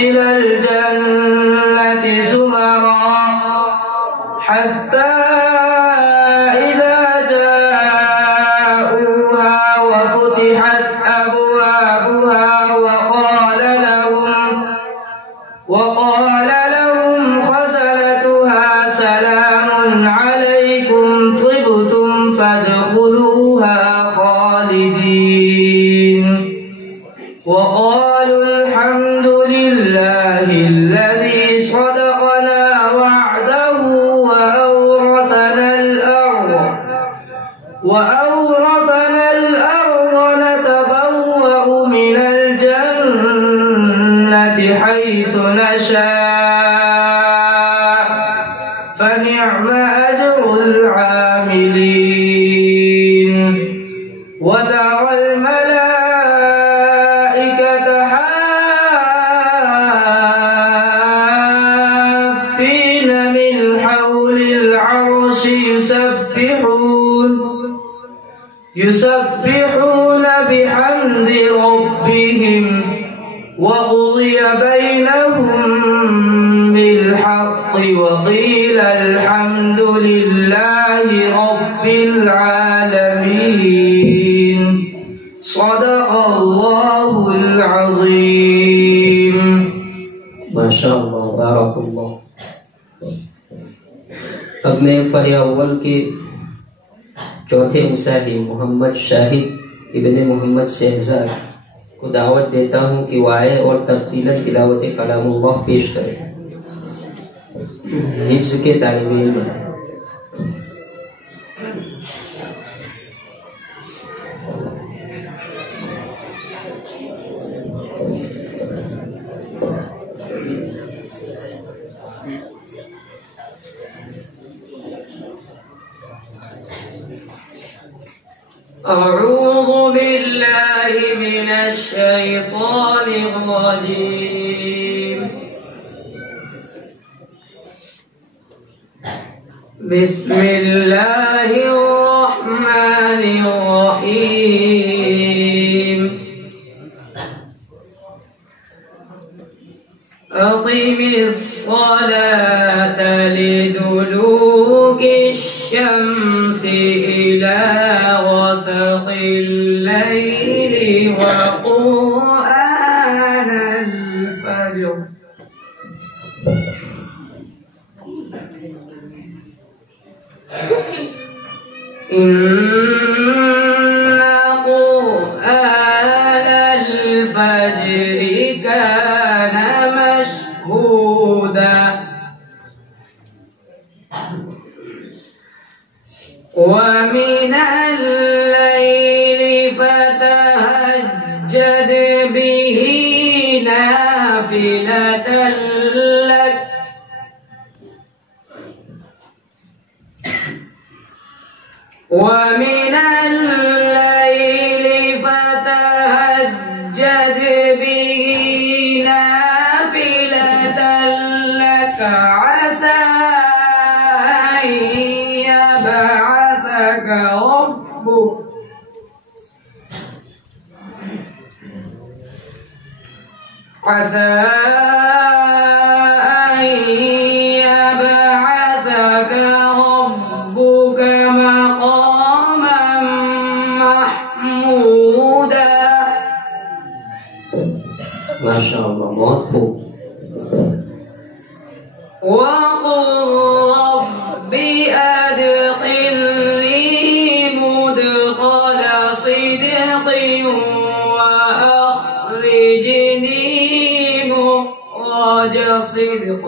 إلى الجنة زمرا حتى إذا جاءوها وفتحت أبوابها وقال لهم خزنتها سلام عليكم طبتم فادخلوها خالدين وقالوا الحمد لله الذي صدقنا وعده وأورثنا الأرض نتبوأ من الجنة حيث نشاء فنعم أجر العاملين وترى الملائكة حافين من حول العرش يسبحون بحمد ربهم وقضي بينهم بالحق وقيل الحمد لله رب العالمين صدق الله العظيم. माशाअल्लाह बारकल्लाह। अब मैं फरिया अव्वल के चौथे मुसाहिब मोहम्मद शाहिद इब्ने मोहम्मद शहजाद को दावत देता हूँ कि वो आए और तरतीलन तिलावत कलामुल्लाह पेश करें। हिफ्ज़ के तालिबे इल्म हैं। أعوذ بالله من الشيطان الرجيم. بسم الله الرحمن الرحيم. أقم الصلاة لدلوك الشمس إلى غسق الليل وقرآن الفجر إن قرآن الفجر كان مشهودا ومن الليل فتهجد به نافلة لك ومن الليل فتهجد به نافلة لك عسى أن يبعثك ربك عسى أن يبعثك ربك مقاما محمودا. माशाअल्लाह बहुत खूब। وقل رب أدخلني مدخل صدق وأخرجني مخرج صدق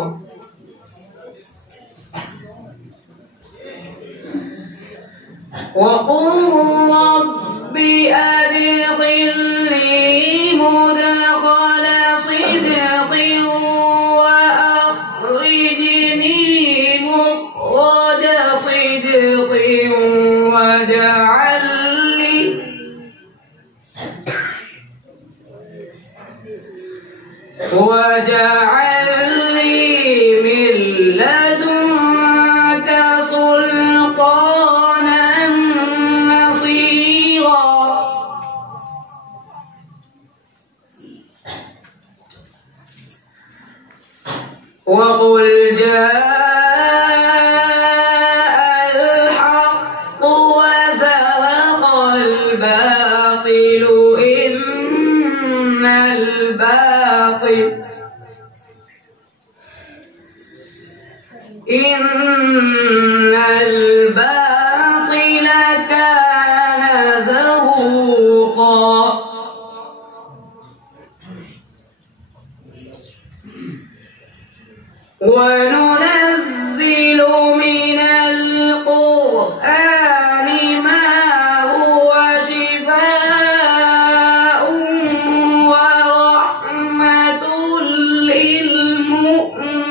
وقل رب أدخلني مدخل صدق وأخرجني مخرج صدق واجعل لي من لدنك سلطانا نصيرا. وقل جاء الحق وزهق الباطل إن الباطل كان زهوقا وننزل من القرآن ما هو شفاء ورحمة للمؤمنين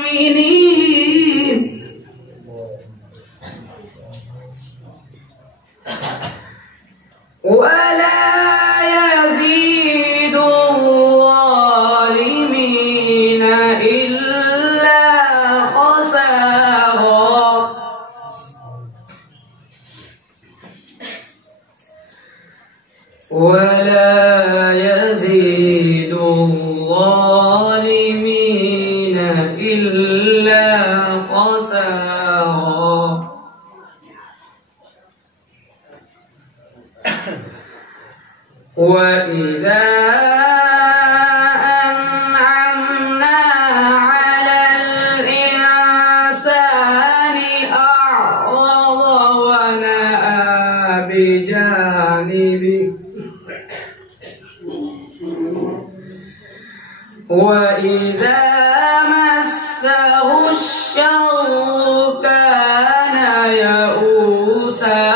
ولا يزيد الظالمين إلا خسارا ولا يزيد الظالمين إلا خسارا وإذا أنعمنا على الإنسان أعرض ونأى بجانبه وإذا مسه الشر كان يئوسا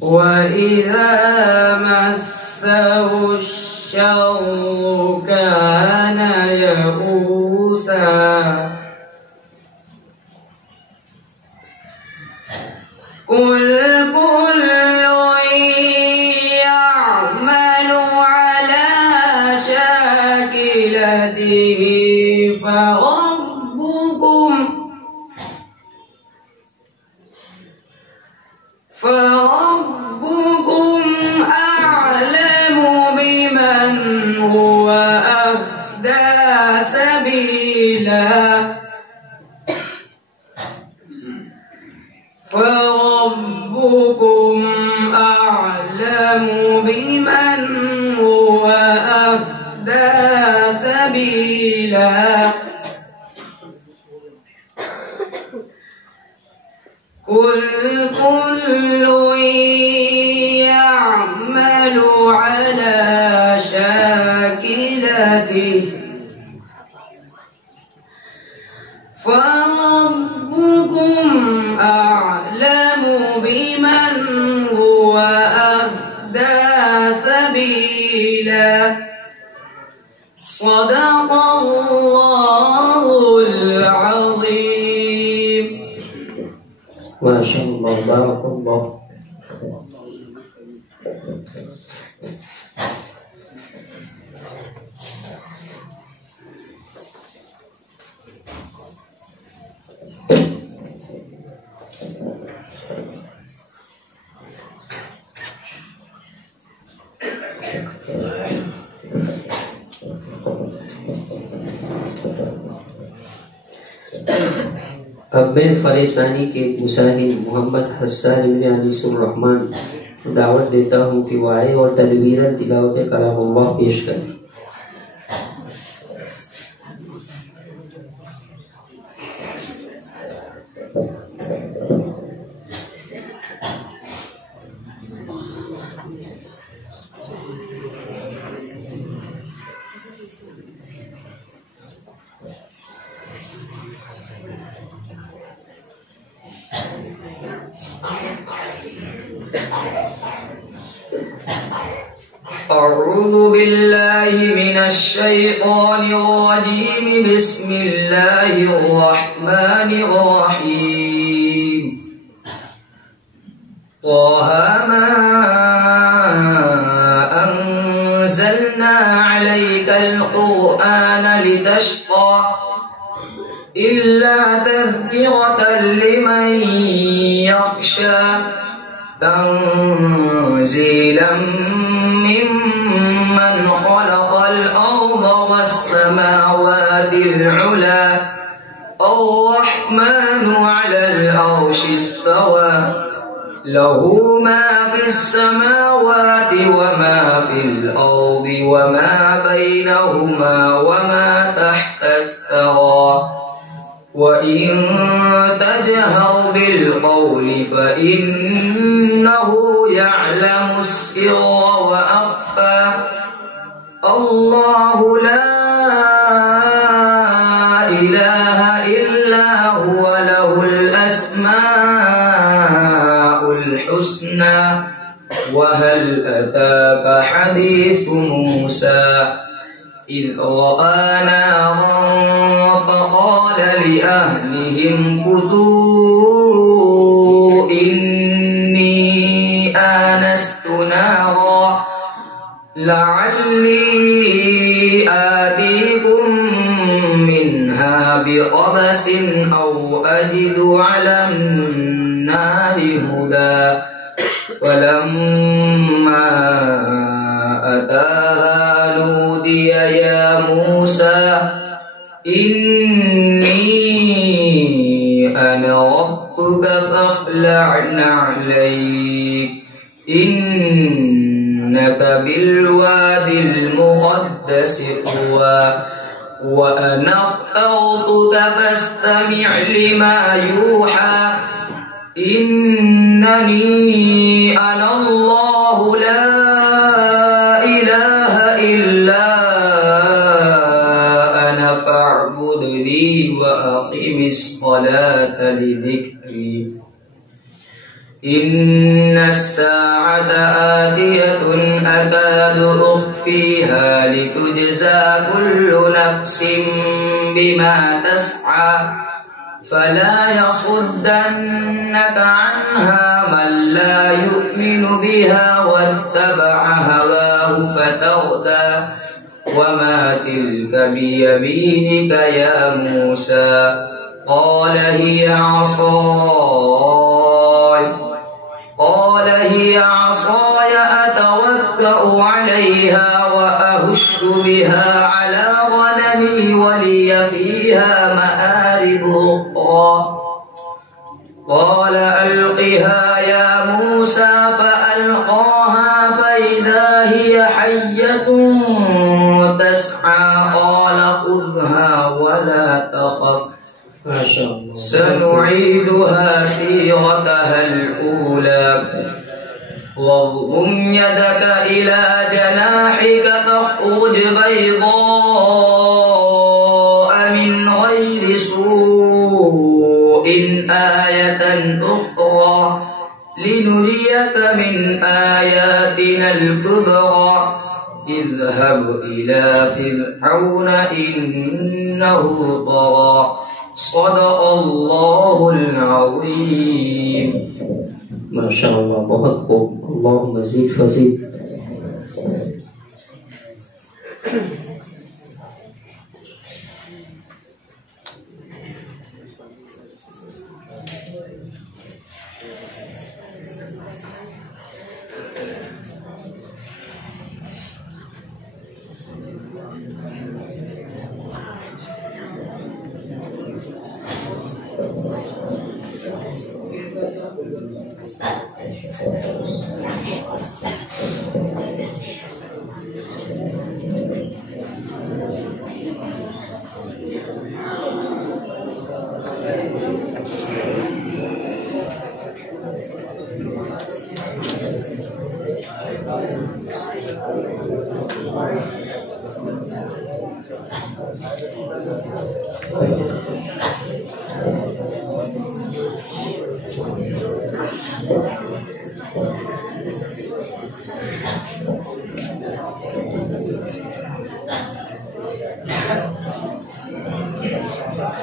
وإذا مسه الشر كان يئوسا قل كل يعمل على شاكلته فربكم أعلم بمن هو أهدى سبيلا فربكم أعلم بمن هو أهدى سبيلا قل كل يعمل على شاكلته فربكم أعلم بمن هو أهدى سبيلا صدق الله العظيم. ما شاء الله بارك الله. अब्बे फरेसानी के मुसाहिद मोहम्मद हसन इब्न अनीसुर रहमान को दावत देता हूँ कि वो आए और तदबीरन तिलावत कलामुल्लाह पेश करें। أعوذ بالله من الشيطان الرجيم بسم الله الرحمن الرحيم طه ما أنزلنا عليك القرآن لتشقى إلا تذكرة لمن يخشى تنزيلا ممن خلق الأرض العرش استوى له ما في السماوات وما في الأرض وما بينهما وما تحت الثرى وإن تجهر بالقول فإنه يعلم السر وأخفى الله لا إله إلا هو له الأسماء الحسنى وهل أتاك حديث موسى إذ رأى نارا فقال لأهلهم كثوا إني آنست نارا لعلي آتيكم منها بقبس أو أجد على النار هدى فلما أتاها نودي يا موسى إني أنا ربك فاخلع نعليك إنك بالوادي المقدس طوى وأنا اخترتك فاستمع لما يوحى إنني أنا الله لا إله إلا أنا فاعبدني وأقم الصلاة لذكري إن الساعة آتية أكاد أخفيها لتجزى كل نفس بما تسعى فلا يصدنك عنها من لا يؤمن بها واتبع هواه فتردى وما تلك بيمينك يا موسى قال هي عصاي أتوكأ عليها وأهش بها على غنمي ولي فيها مآرب أخرى قال ألقها يا موسى فألقاها فإذا هي حية تسعى قال خذها ولا تخف ما شاء الله سنعيدها سيرتها الأولى واضم يدك إلى جناحك تخرج بيضاء من غير سوء آية أخرى لنريك من آياتنا الكبرى اذهب إلى فرعون إنه طغى صدق الله العظيم माशाअल्लाह बहुत खूब अल्लाह मजीद फजीद।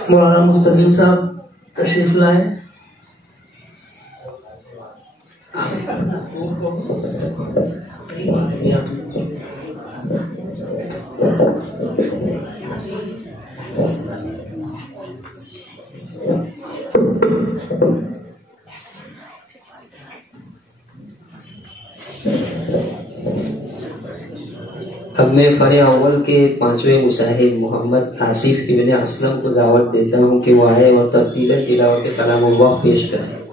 मौलाना मुस्तकीम साहब तशरीफ लाए। अब मैं फरे अव्वल के 5वें मुसाहिब मोहम्मद आसिफ इब्ने असलम को दावत देता हूँ कि वो आए और तब्दील तिलावत कलामुल्लाह पेश करें।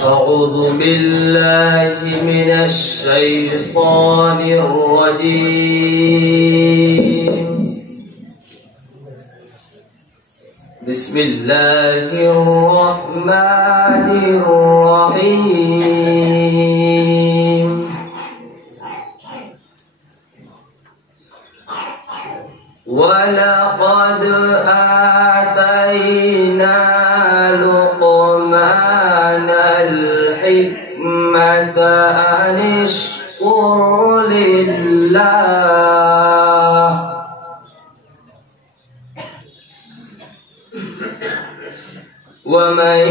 أعوذ بالله من الشيطان الرجيم. بسم الله الرحمن الرحيم. ولقد آتينا لقمان الحكمة أن اشكر لله ومن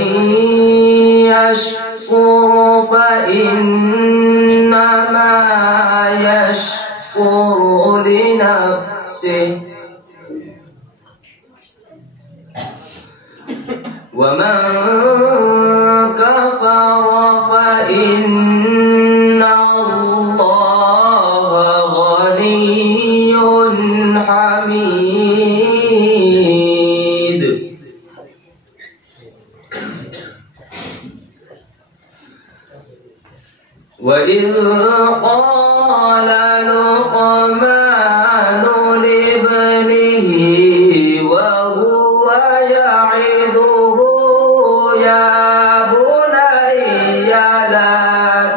يشكر فإنما يشكر لنفسه ومن كفر فإن الله غني حميد. وإذ قال لقمان لابنه وهو يعظه يا بني لا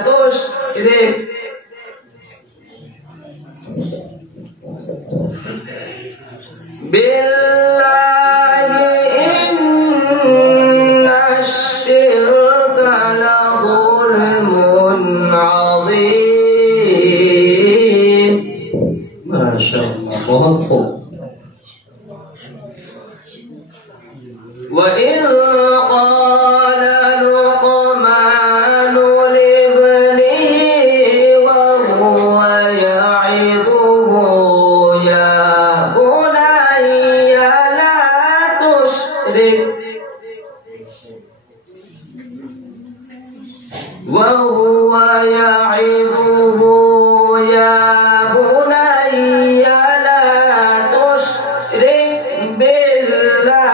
تشرك بالله إن الشرك لظلم عظيم. ما شاء الله. बहुत खूब. وإذ قال لقمان لابنه وهو يعظه يا بني لا تشرك وهو يعظه يا بني لا تشرك بالله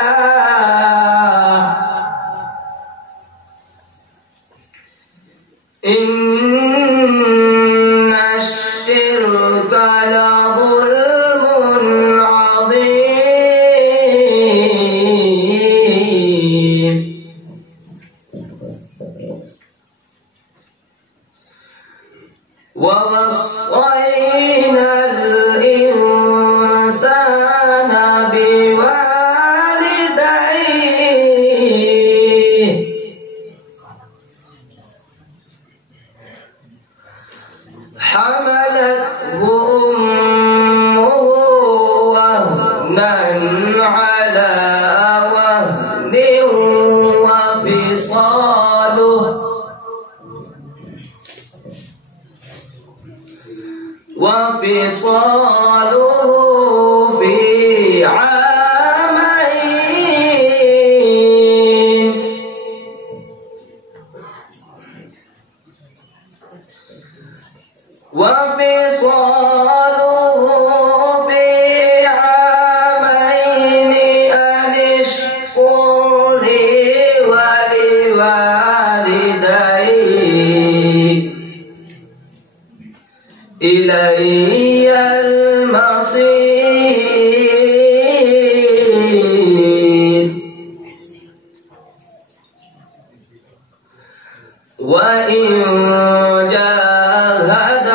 إن الشرك لظلم عظيم. ووصينا الإنسان بوالديه حملته أمه وهنا على وهن وفصاله في عامين أن اشكر لي ولوالديك إلي المصير. وإن جاهداك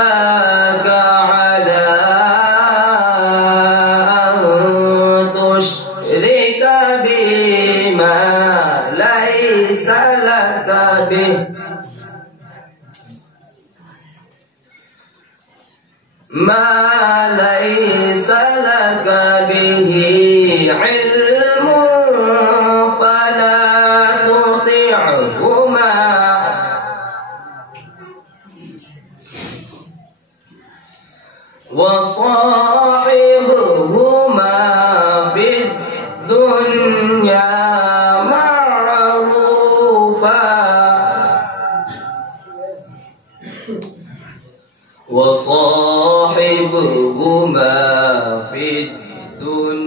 على أن تشرك بما ليس لك به علم فلا تطعهما وصاحب وصاحبهما في الدنيا